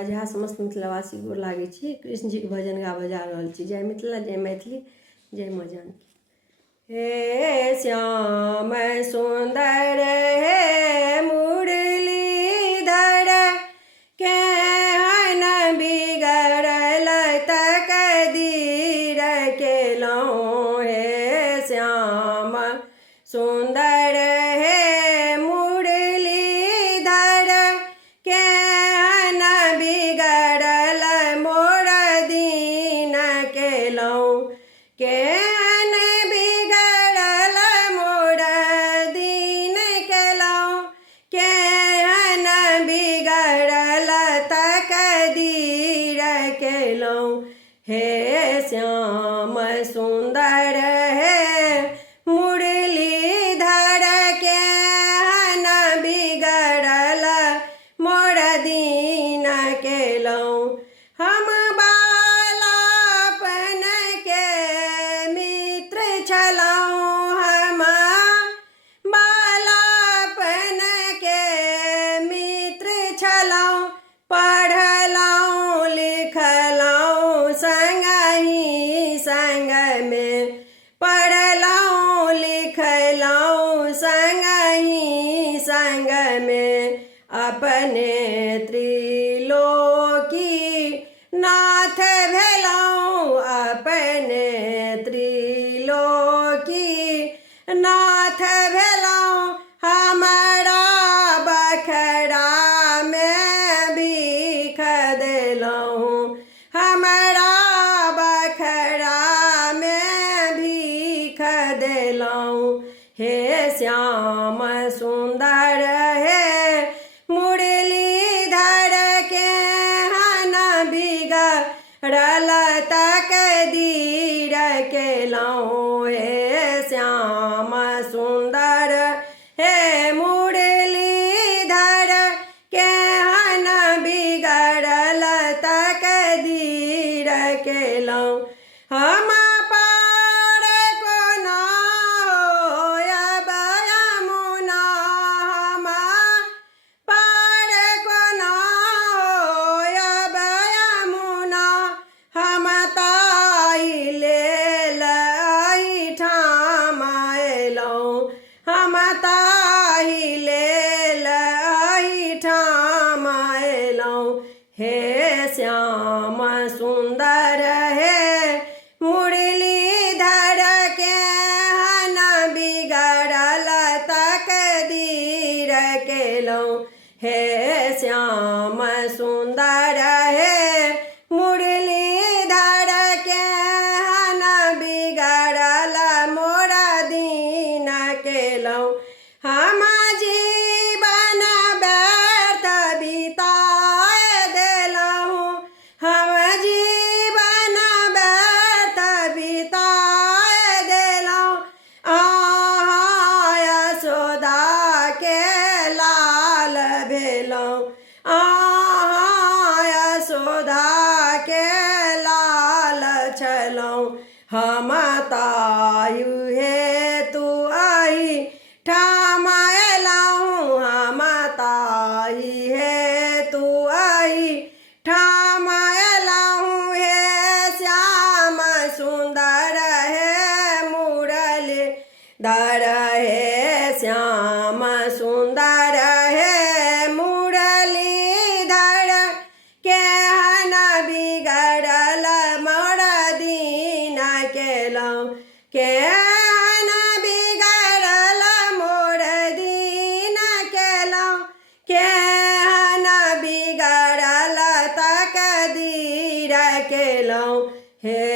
झा समस्त मिथिलावासी गोर लागै छी। कृष्ण जी के भजन गाबऽ जा रहल छी। जय मिथिला, जय मैथिली, जय माँ जानकी। हे श्याम सुंदर हे मुरलीधर, केहन बिगड़ल तकदीर केलहुँ। हे श्याम सुंदर हे मुरलीधर, केहन बिगड़ल मोर दीन केलहुँ। केहन बिगड़ल मोर दीन केलहुँ, केहन बिगड़ल तकदीर केलहुँ। हे श्याम सुंदर हे मुरलीधर, केहन बिगड़ल मोर दीन केलहुँ। हम बालापन के मित्र छलहुँ, हम बालापन के मित्र छलहुँ। पढ़लहुँ लिखलहुँ संगहि संगमे, पढ़लहुँ लिखलहुँ संगहि संगमे। अपने त्रिलोकी नाथ भेलहुँ, अपने त्रिलोकी नाथ भेलहुँ। हमरा बखरा में भीख देलहुँ, हमरा बखरा में भीख देलहुँ। हे श्याम सुंदर हे मुरलीधर, केहन बिगड़ल तकदीर केलहुँ। हे श्याम सुंदर हे मुरलीधर, केहन बिगड़ल तकदीर केलहुँ। हम पार कोना होयब यमुना, हम पार कोना होयब यमुना। हम ताहि लेल एहिठाम अयलहुँ, हम ताहि लेल एहिठाम अयलहुँ। हे श्याम सुंदर हे मुरलीधर, केहन बिगड़ल तकदीर केलहुँ। हे श्याम सुंदर हे मुरलीधर, केहन बिगड़ल मोर दीन केलहुँ। हम जीवन व्यर्थ बिताए देलहुँ, हम जीवन व्यर्थ बिताए देलहुँ। अहाँ यशोदा के लाल भेलहुँ, अहाँ यशोदा के लाल छलहुँ। हम ताहि हेतु एहिठाम अयलहुँ, हम ताहि हेतु एहिठाम अयलहुँ। हे श्याम सुंदर हे मुरलीधर, हे श्याम सुंदर हे मुरलीधर, केहन बिगड़ल मोर दीन केलहुँ। केहन बिगड़ल मोर दीन केलहुँ, केहन बिगड़ल तकदीर केलहुँ। हे